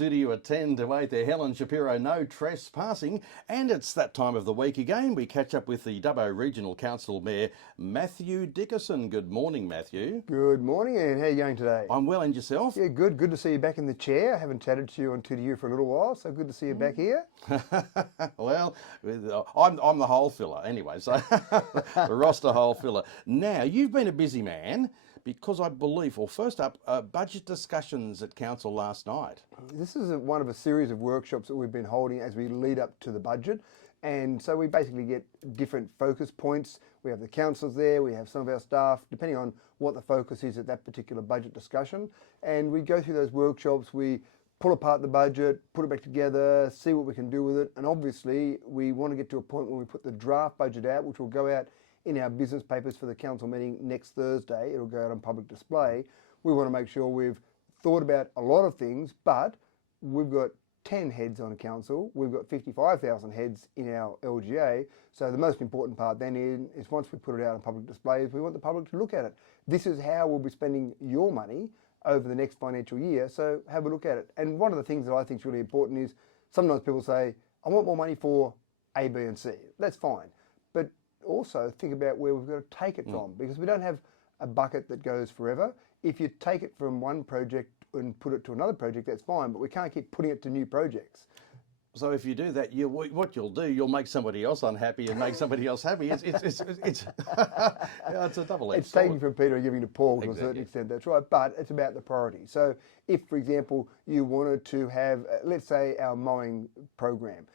2 to you at 10 to 8 there. Helen Shapiro, no trespassing. And it's that time of the week again. We catch up with the Dubbo Regional Council Mayor, Matthew Dickerson. Good morning, Matthew. Good morning, Ian. How are you going today? I'm well, and yourself? Yeah, good. Good to see you back in the chair. I haven't chatted to you on 2 to you for a little while, so good to see you back here. Well, I'm the hole filler anyway, so the roster hole filler. Now, you've been a busy man because I believe, well, first up, budget discussions at council last night. This is one of a series of workshops that we've been holding as we lead up to the budget. And so we basically get different focus points. We have the councillors there, we have some of our staff, depending on what the focus is at that particular budget discussion. And we go through those workshops, we pull apart the budget, put it back together, see what we can do with it. And obviously we want to get to a point where we put the draft budget out, which will go out in our business papers for the council meeting next Thursday. It'll go out on public display. We want to make sure we've thought about a lot of things, but we've got 10 heads on a council, we've got 55,000 heads in our LGA, so the most important part then is once we put it out on public displays, we want the public to look at it. This is how we'll be spending your money over the next financial year, so have a look at it. And one of the things that I think is really important is sometimes people say, I want more money for A, B and C. That's fine, but also think about where we've got to take it from, because we don't have a bucket that goes forever. If you take it from one project and put it to another project, that's fine, but we can't keep putting it to new projects. So if you do that, what you'll do, you'll make somebody else unhappy and make somebody else happy. It's yeah, it's a double-edged It's sword. taking from Peter and giving to Paul to Exactly. a certain extent, that's right, but it's about the priority. So if, for example, you wanted to have, let's say, our mowing program,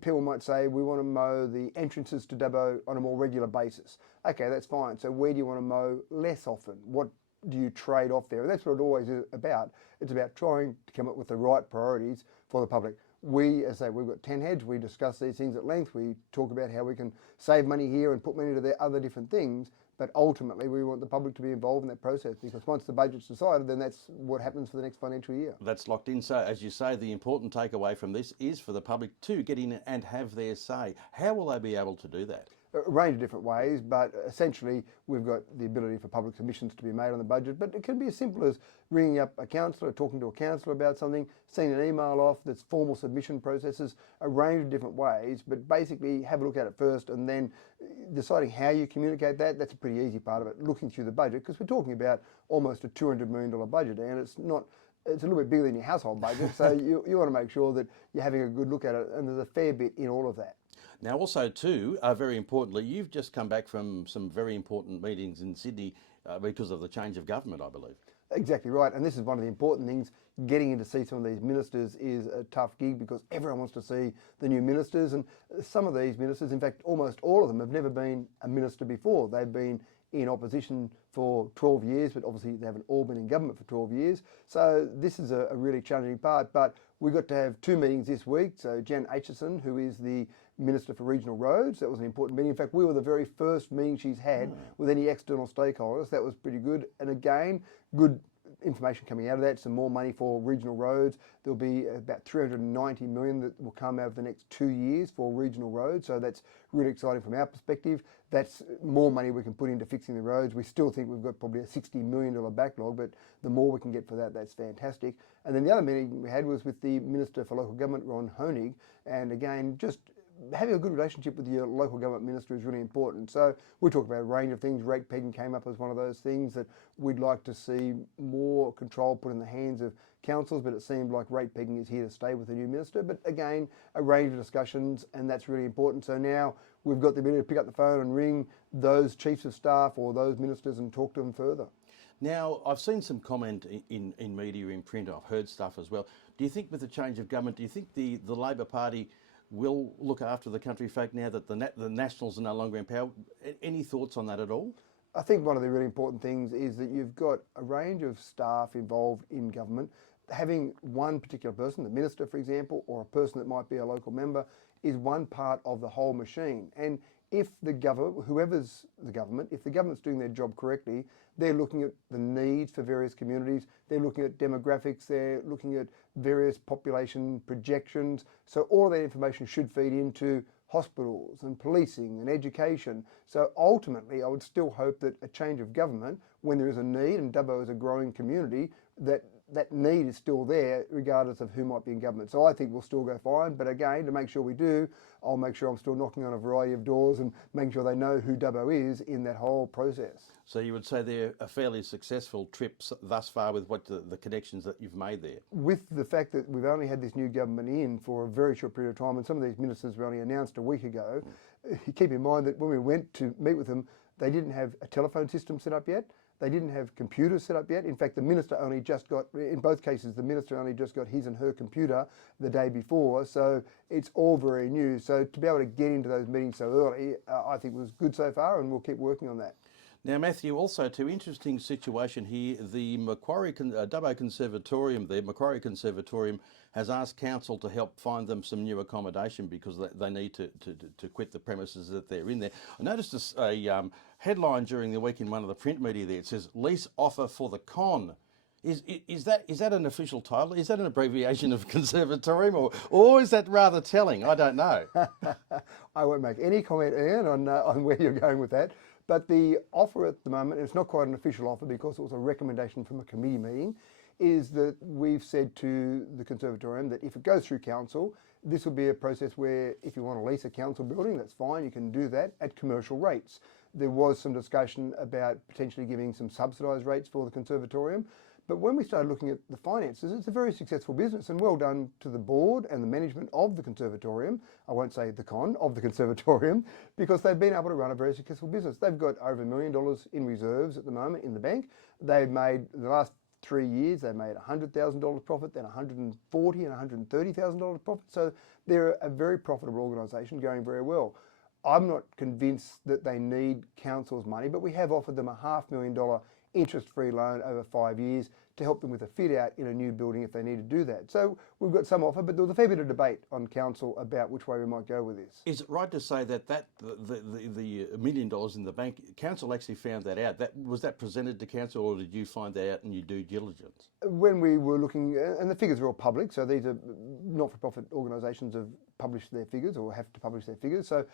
people might say, we want to mow the entrances to Dubbo on a more regular basis. Okay, that's fine. So where do you want to mow less often? What do you trade off there? And that's what it always is about. It's about trying to come up with the right priorities for the public. We, as I say, we've got 10 heads. We discuss these things at length. We talk about how we can save money here and put money into the other different things. But ultimately, we want the public to be involved in that process, because once the budget's decided, then that's what happens for the next financial year. That's locked in. So, as you say, the important takeaway from this is for the public to get in and have their say. How will they be able to do that? A range of different ways, but essentially we've got the ability for public submissions to be made on the budget, but it can be as simple as ringing up a councillor, talking to a councillor about something, sending an email off. That's formal submission processes, a range of different ways, but basically have a look at it first and then deciding how you communicate that. That's a pretty easy part of it, looking through the budget, because we're talking about almost a $200 million budget, and it's a little bit bigger than your household budget, so you want to make sure that you're having a good look at it, and there's a fair bit in all of that. Now, also too, very importantly, you've just come back from some very important meetings in Sydney because of the change of government, I believe. Exactly right, and this is one of the important things. Getting in to see some of these ministers is a tough gig, because everyone wants to see the new ministers, and some of these ministers, in fact almost all of them, have never been a minister before. They've been in opposition for 12 years, but obviously they haven't all been in government for 12 years. So this is a really challenging part, but we got to have 2 meetings this week. So Jan Aitchison, who is the Minister for Regional Roads, that was an important meeting. In fact, we were the very first meeting she's had with any external stakeholders. That was pretty good. And again, good information coming out of that, some more money for regional roads. There'll be about 390 million that will come over the next 2 years for regional roads. So that's really exciting from our perspective. That's more money we can put into fixing the roads. We still think we've got probably a $60 million backlog, but the more we can get for that, that's fantastic. And then the other meeting we had was with the Minister for Local Government, Ron Honig. And again, just having a good relationship with your local government minister is really important. So we talked about a range of things. Rate pegging came up as one of those things that we'd like to see more control put in the hands of councils, but it seemed like rate pegging is here to stay with the new minister. But again, a range of discussions, and that's really important. So now we've got the ability to pick up the phone and ring those chiefs of staff or those ministers and talk to them further. Now, I've seen some comment in media, in print, I've heard stuff as well. Do you think with the change of government, do you think the Labor Party will look after the country folk now that the Nationals are no longer in power? Any thoughts on that at all? I think one of the really important things is that you've got a range of staff involved in government. Having one particular person, the minister, for example, or a person that might be a local member, is one part of the whole machine. And if the government, whoever's the government, if the government's doing their job correctly, they're looking at the needs for various communities, they're looking at demographics, they're looking at various population projections. So all of that information should feed into hospitals and policing and education. So ultimately, I would still hope that a change of government, when there is a need, and Dubbo is a growing community, that that need is still there regardless of who might be in government. So I think we'll still go fine. But again, to make sure we do, I'll make sure I'm still knocking on a variety of doors and making sure they know who Dubbo is in that whole process. So you would say they're a fairly successful trip thus far with what the connections that you've made there? With the fact that we've only had this new government in for a very short period of time, and some of these ministers were only announced a week ago, keep in mind that when we went to meet with them, they didn't have a telephone system set up yet. They didn't have computers set up yet. In fact, the minister only just got, in both cases, the minister only just got his and her computer the day before. So it's all very new. So to be able to get into those meetings so early, I think was good so far, and we'll keep working on that. Now, Matthew, also too, interesting situation here. The Dubbo Conservatorium, the Macquarie Conservatorium, has asked council to help find them some new accommodation because they need to quit the premises that they're in there. I noticed a headline during the week in one of the print media there. It says, lease offer for the con. Is that an official title? Is that an abbreviation of conservatorium, or is that rather telling? I don't know. I won't make any comment, Ian, on where you're going with that. But the offer at the moment, and it's not quite an official offer because it was a recommendation from a committee meeting, is that we've said to the Conservatorium that if it goes through council, this will be a process where if you want to lease a council building, that's fine, you can do that at commercial rates. There was some discussion about potentially giving some subsidised rates for the Conservatorium. But when we started looking at the finances, it's a very successful business, and well done to the board and the management of the Conservatorium. I won't say the con, of the Conservatorium, because they've been able to run a very successful business. They've got over $1 million in reserves at the moment in the bank. They've made, in the last 3 years, they made $100,000 profit, then $140,000 and $130,000 profit. So they're a very profitable organisation going very well. I'm not convinced that they need council's money, but we have offered them a $500,000 interest-free loan over 5 years to help them with a fit-out in a new building if they need to do that. So we've got some offer, but there was a fair bit of debate on council about which way we might go with this. Is it right to say that the $1 million in the bank, council actually found that out? Was that presented to council, or did you find that out in your due diligence? When we were looking, and the figures are all public, so these are not-for-profit organisations have published their figures or have to publish their figures, so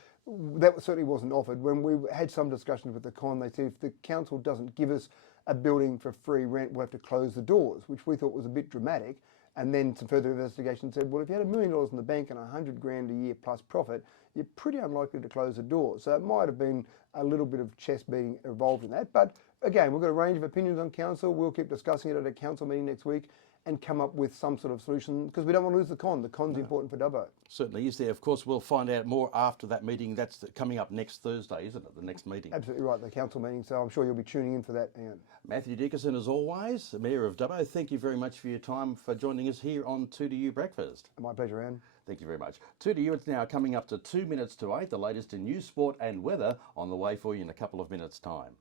that certainly wasn't offered. When we had some discussions with the con, they said if the council doesn't give us a building for free rent, we'll have to close the doors, which we thought was a bit dramatic. And then some further investigation said, well, if you had $1 million in the bank and $100,000 a year plus profit, you're pretty unlikely to close the door. So it might have been a little bit of chest beating involved in that. But again, we've got a range of opinions on council. We'll keep discussing it at a council meeting next week and come up with some sort of solution, because we don't want to lose the con. The con's important for Dubbo. Certainly is there. Of course, we'll find out more after that meeting. That's coming up next Thursday, isn't it? The next meeting. Absolutely right, the council meeting. So I'm sure you'll be tuning in for that, Ian. Matthew Dickerson, as always, the Mayor of Dubbo, thank you very much for your time, for joining us here on 2 to You Breakfast. My pleasure, Ian. Thank you very much. 2 to You, it's now coming up to 2 minutes to 8, the latest in news, sport and weather on the way for you in a couple of minutes' time.